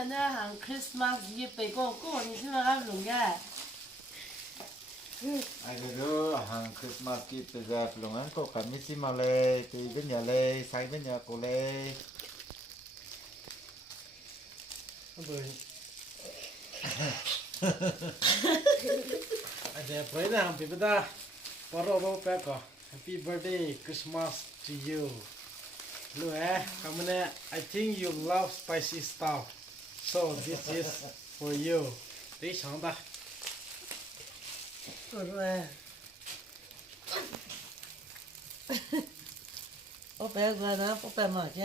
人呢行 Christmas 一北过过，你是吗？俺弄个。Aduh, hang Christmas kita dah pelungan kok kami sih malay, tiga nyalay, saya punya kolay. Ada apa ini? Happy birthday, paro peko. Happy birthday, Christmas to you. Lu kamu ne? I think you love spicy stuff, so this is for you. 非常的。我说，我白过呢，我白嘛去。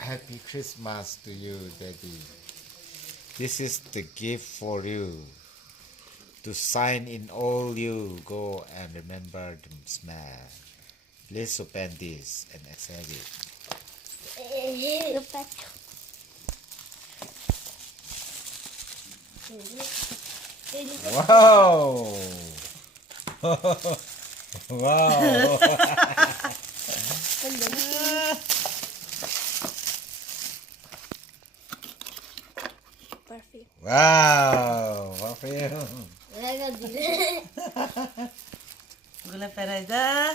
Happy Christmas to you, Daddy. This is the gift for you. To sign in all you go and remember the smell. Please open this and accept it. Wow! Wow! Perfect. Wow! Perfume. Gula Pereza.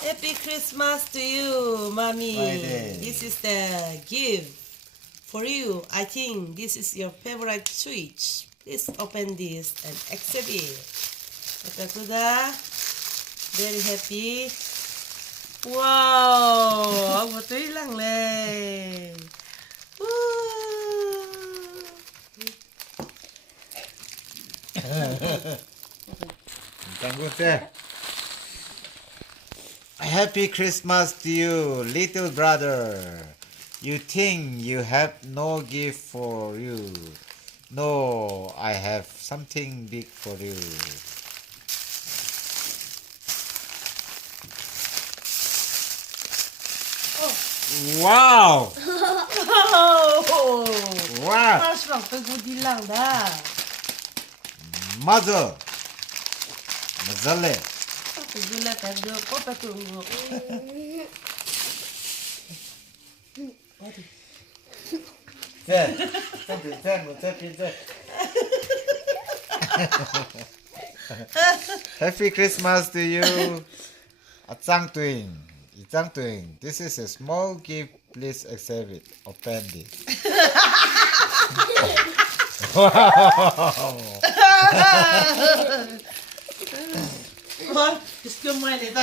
Happy Christmas to you, Mommy. Friday. This is the gift for you. I think this is your favorite sweet. Please open this and accept it. Kuda, very happy. Wow, ang buto lang le. Happy Christmas to you, little brother. You think you have no gift for you. No, I have something big for you. Wow! Wow! Mas lang pagudi lang da. Mother! Mazale! Gula perdo ko patungo. Happy Christmas to you, Atsang Twin. Atsang Twin. This is a small gift. Please accept it. Open it. Wow! What? Gusto mo yan ito?